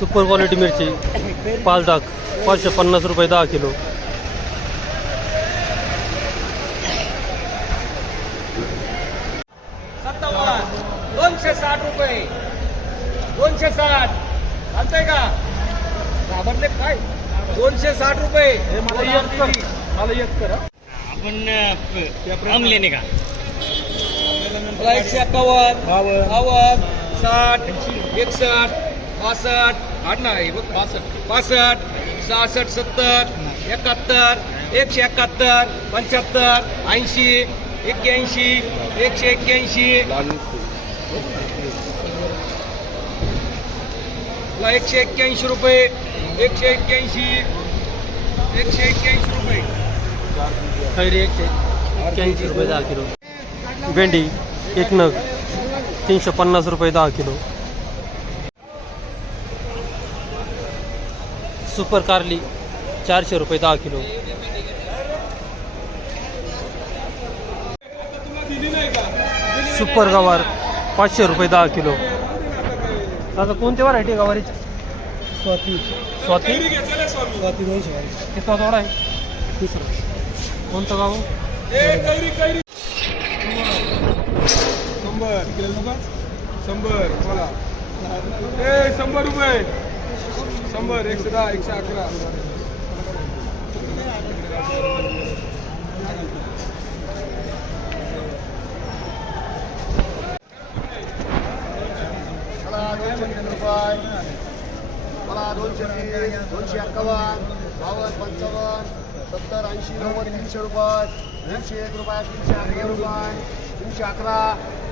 Super quality मिरची पाच डाग पाचशे पन्नास रुपये दहा किलो. सत्तावन्न दोनशे साठ रुपये. दोनशे साठ. चालतंय का? घाबरले काय? दोनशे साठ रुपये. मला एक कर. मला एक कर आपण आम लेने का? एकशे एक्कावन्न बावन्न साठ एकसष्ट पासष्ट आठ नाही बघ पासष्ट. पासष्ट सहासष्ट सत्तर एकाहत्तर एकशे एकाहत्तर पंच्याहत्तर ऐंशी एक्क्याऐंशी एकशे एक्क्याऐंशी. एकशे एक्क्याऐंशी रुपये एकशे एक्क्याऐंशी एकशे एक्क्याऐंशी रुपये. कैरी एकशे एक्क्याऐंशी रुपये दहा किलो. भेंडी एक नग तीनशे पन्नास रुपये दहा किलो. सुपर कारली चारशे रुपये दहा किलो. सुपर गवार पाचशे रुपये दहा किलो. आता कोणती व्हरायटी गवारीची? स्वाती. स्वाती? स्वाती दोनशे किती थोडा आहे? तिसरं. कोणतं गाव? शंभर. शंभर रुपये. शंभर एकशे दहा एकशे अकरा. मला दोनशे रुपये. मला दोनशे तीस दोनशे एक्कावन्न बावन्न पंचावन्न सत्तर ऐंशी नव्वद तीनशे रुपये तीनशे एक रुपये तीनशे अकरा रुपये तीनशे अकरा.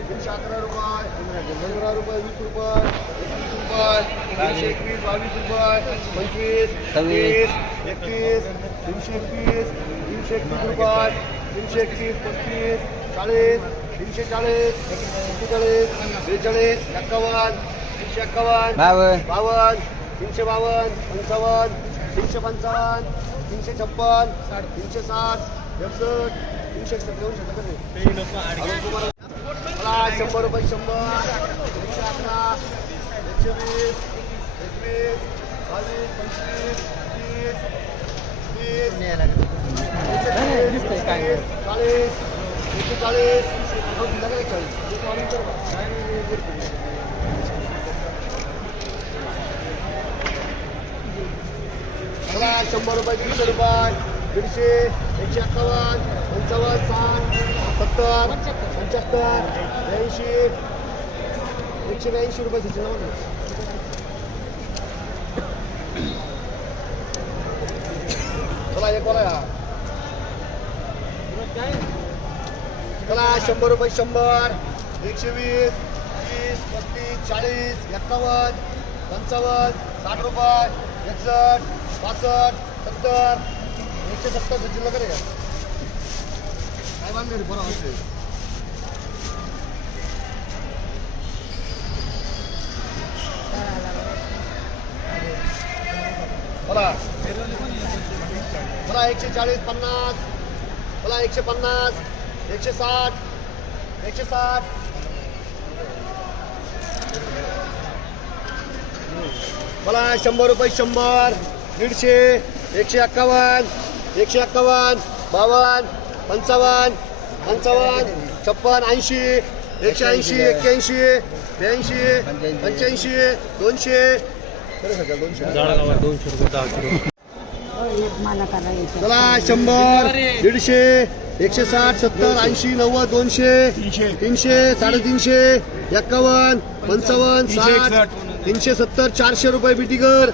तीनशे अकरा रुपये पंधरा रुपये वीस रुपये एकवीस रुपये तीनशे एकवीस बावीस रुपये पंचवीस सव्वीस एकतीस तीनशे एकवीस तीनशे एकवीस रुपये तीनशे एकवीस पस्तीस चाळीस तीनशे चाळीस एक्केचाळीस बेचाळीस एक्कावन्न तीनशे एक्कावन्न बावन्न. तीनशे बावन्न पंचावन्न तीनशे पंचावन्न तीनशे छप्पन तीनशे साठ एकसष्ट तीनशे शकता मला शंभर रुपये शंभर. एकशे अकरा एकशे वीस एकवीस बावीस पंचवीस तीस तीस चाळीस एकशे चाळीस चाळीस शंभर रुपये दीडशे रुपये. दीडशे एकशे अठ्ठावन्न पंचावन्न साठ सत्तर पंच्याहत्तर ब्याऐंशी एकशे ब्याऐंशी रुपये तिचे नाव चला एक बोला चला शंभर रुपये शंभर एकशे वीस तीस पस्तीस चाळीस एक्कावन्न पंचावन्न साठ रुपये एकसष्ट पासष्ट सत्तर एकशे सत्तर सचिन लग का काय बांधले बोला। एकशे चाळीस पन्नास। बोला एकशे पन्नास एकशे साठ एकशे साठ। बोला शंभर रुपये शंभर दीडशे एकशे एक्कावन्न एकशे एक्कावन्न बावन्न पंचावन्न पंचावन्न छप्पन ऐंशी एकशे ऐंशी एक्क्याऐंशी ब्याऐंशी पंच्याऐंशी दोनशे. दोनशे रुपये दहा चला शंभर दीडशे एकशे साठ सत्तर ऐंशी नव्वद दोनशे तीनशे साडेतीनशे एक्कावन्न पंचावन्न साठ तीनशे सत्तर चारशे रुपये बिटीकर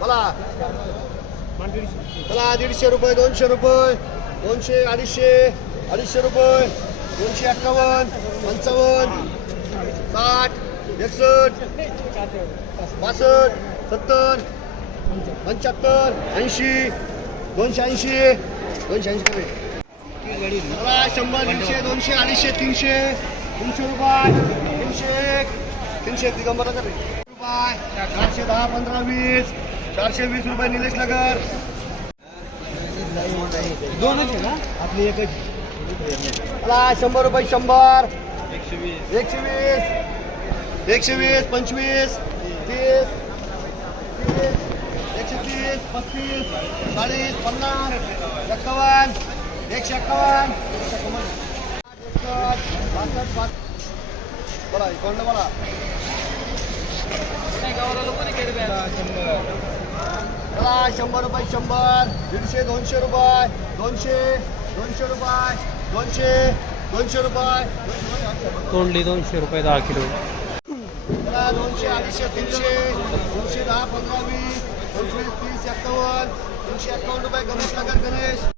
मला मला चला दीडशे रुपये दोनशे रुपये दोनशे अडीचशे अडीचशे रुपये दोनशे अठ्ठावन्न पंचावन्न साठ एकसष्ट पासष्ट सत्तर पंच्याहत्तर ऐंशी दोनशे ऐंशी दोनशे ऐंशी रुपये मला शंभर दीडशे दोनशे अडीचशे तीनशे तीनशे रुपये तीनशे एक तीनशे एक रुपये चारशे दहा पंधरा वीस चारशे वीस रुपये निलेश नगर. दोनच आहे का आपली एकच मला शंभर रुपये शंभर. एकशे वीस. एकशे वीस. पंचवीस. तीस. तीस. एकशे तीस पस्तीस. चाळीस पन्नास. एक्कावन्न. एकशे एक्कावन्न. बासष्ट पाच बोला. कोणतं बोला चला शंभर रुपये शंभर. दीडशे दोनशे रुपये. दोनशे दोनशे रुपये. दोनशे दोनशे रुपये. तोंडली दोनशे रुपये दहा किलो. चला दोनशे अडीचशे तीनशे. दोनशे दहा पंधरा वीस. पंचवीस तीस एक्कावन्न. तीनशे एक्कावन्न रुपये. गणेश नगर गणेश.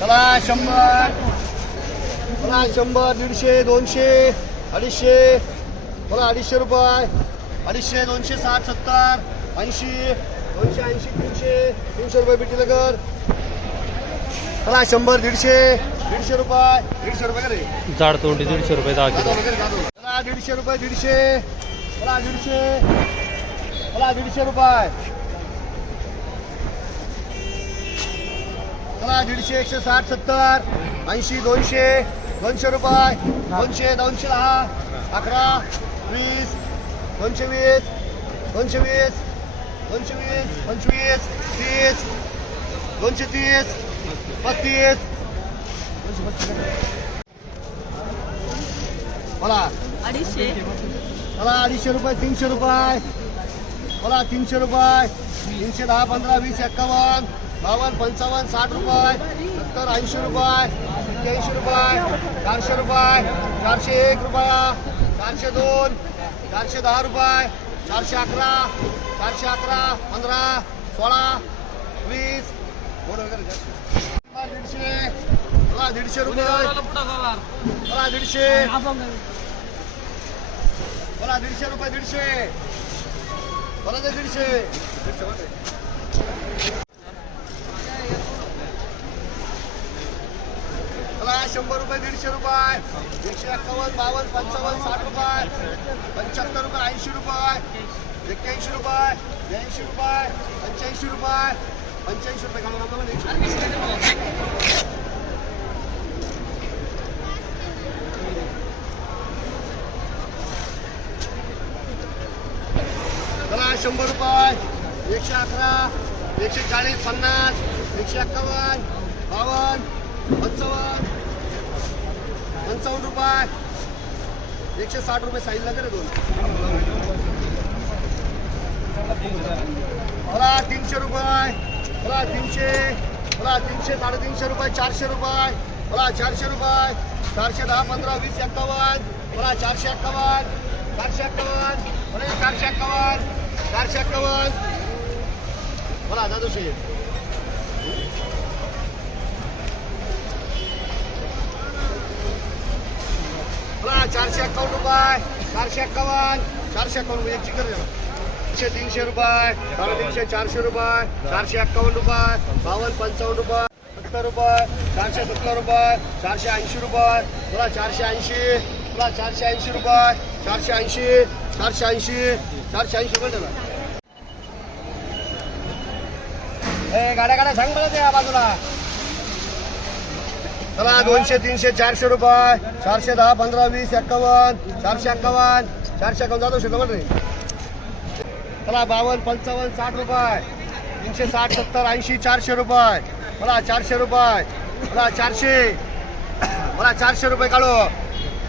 चला शंभर. चला शंभर दीडशे दोनशे अडीचशे. मला अडीचशे रुपये. अडीचशे दोनशे साठ सत्तर ऐंशी दोनशे ऐंशी तीनशे तीनशे रुपये बिटी नगर चला शंभर दीडशे दीडशे रुपये. दीडशे रुपये का रे? जाड तोंडी दीडशे रुपये दहा किलो. चला दीडशे रुपये दीडशे. चला दीडशे. चला दीडशे रुपये. चला दीडशे एकशे साठ सत्तर ऐंशी दोनशे दोनशे रुपये दोनशे दोनशे दहा अकरा वीस दोनशे वीस दोनशे वीस दोनशे वीस पंचवीस तीस दोनशे तीस पस्तीस दोनशे पस्तीस. बोला. अडीचशे. मला अडीचशे रुपये तीनशे रुपये. मला तीनशे रुपये तीनशे दहा पंधरा वीस एक्कावन्न बावन्न पंचावन्न साठ रुपये सत्तर ऐंशी रुपये एक्क्याऐंशी रुपये चारशे रुपये चारशे एक रुपया चारशे दोन चारशे दहा रुपये चारशे अकरा चारशे अकरा पंधरा सोळा वीस वगैरे दीडशे मला दीडशे रुपये. मला दीडशे. बोला दीडशे रुपये दीडशे. बोला ते दीडशे दीडशे बोला. बोला शंभर रुपये दीडशे रुपये. एकशे एक्कावन्न बावन्न पंचावन्न साठ रुपये. पंच्याहत्तर रुपये ऐंशी रुपये. एक्क्याऐंशी रुपये ब्याऐंशी रुपये पंच्याऐंशी रुपये. पंच्याऐंशी रुपये एकशे शंभर रुपये. एकशे अकरा एकशे चाळीस पन्नास एकशे एक्कावन्न बावन्न पंचावन्न. पंचावन्न रुपये. एकशे साठ रुपये साईजला करे दोन. मला तीनशे रुपये. मला तीनशे. मला तीनशे साडेतीनशे रुपये चारशे रुपये. मला चारशे रुपये. चारशे दहा पंधरा वीस एक्कावन्न. मला चारशे एक्कावन्न. चारशे एक्कावन्न. मला चारशे एक्कावन्न. चारशे एक्कावन्न. मला दादोशे मला चारशे एक्कावन्न रुपये चारशे एक्कावन्न चारशे एक्कावन्न म्हणजे चिकन तीनशे तीनशे रुपये साडेतीनशे चारशे रुपये चारशे एक्कावन्न रुपये बावन्न पंचावन्न रुपये सत्तर रुपये चारशे सत्तर रुपये चारशे ऐंशी रुपये तुला चारशे ऐंशी तुला चारशे ऐंशी रुपये चारशे ऐंशी चारशे ऐंशी चारशे ऐंशी रुपये त्याला ए गाड्या गाड्या सांग मला त्या बाजूला. चला दोनशे तीनशे चारशे रुपये. चारशे दहा पंधरा वीस एक्कावन्न चारशे एक्कावन्न चारशे एक्कावन्न. जातो शकतो रे. चला बावन्न पंचावन्न साठ रुपये. तीनशे साठ सत्तर ऐंशी चारशे रुपये. मला चारशे रुपये. मला चारशे. मला चारशे रुपये काढू.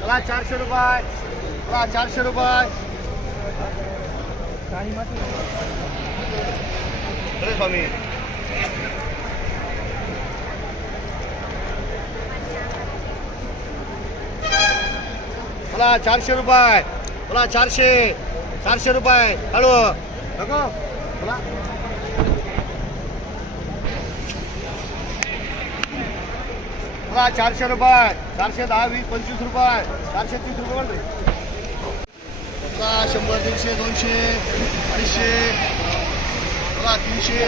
मला चारशे रुपये. मला चारशे रुपये. स्वामी. मला चारशे रुपये. मला चारशे. चारशे रुपये. हॅलो नको मला मला चारशे रुपये. चारशे दहा वीस पंचवीस रुपये. चारशे तीस रुपये म्हणते मला शंभर दीडशे दोनशे अडीचशे. तुला तीनशे.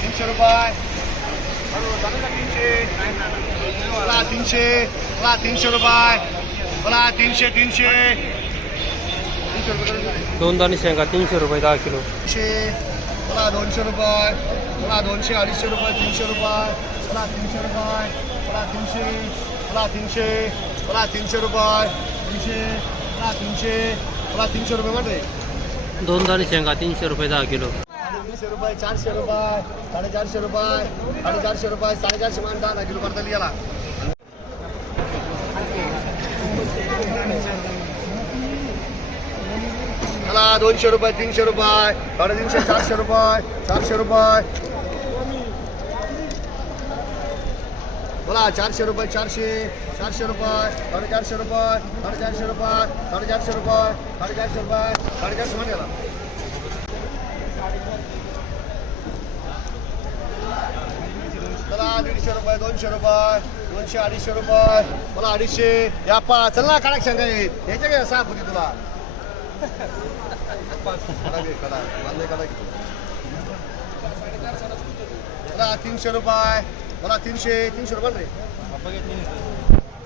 तीनशे रुपये. हॅलो चालू का तीनशे. बोला तीनशे. बोला तीनशे रुपये. बोला तीनशे तीनशे. दोन दाणे शेंगा तीनशे रुपये दहा किलो. तीनशे. बोला दोनशे रुपये. बोला दोनशे अडीचशे रुपये तीनशे रुपये. बोला तीनशे रुपये. बोला तीनशे. बोला तीनशे. बोला तीनशे रुपये. तीनशे. बोला तीनशे. बोला तीनशे रुपये म्हणते दोन दाणे शेंगा तीनशे रुपये दहा किलो. तीनशे रुपये चारशे रुपये साडेचारशे रुपये साडेचारशे रुपये साडेचारशे मान दहा किलो पडता गेला चला दोनशे रुपये तीनशे रुपये साडेतीनशे चारशे रुपये चारशे रुपये. बोला चारशे रुपये चारशे चारशे रुपये साडेचारशे रुपये साडेचारशे रुपये साडेचारशे रुपये साडेचारशे रुपये साडेचारशे मान चला दीडशे रुपये दोनशे रुपये दोनशे अडीचशे रुपये. बोला अडीचशे. या पा चल ना काढा सांगा याच्या काय साफ होती तुला. तीनशे रुपये मला तीनशे तीनशे रुपये रे.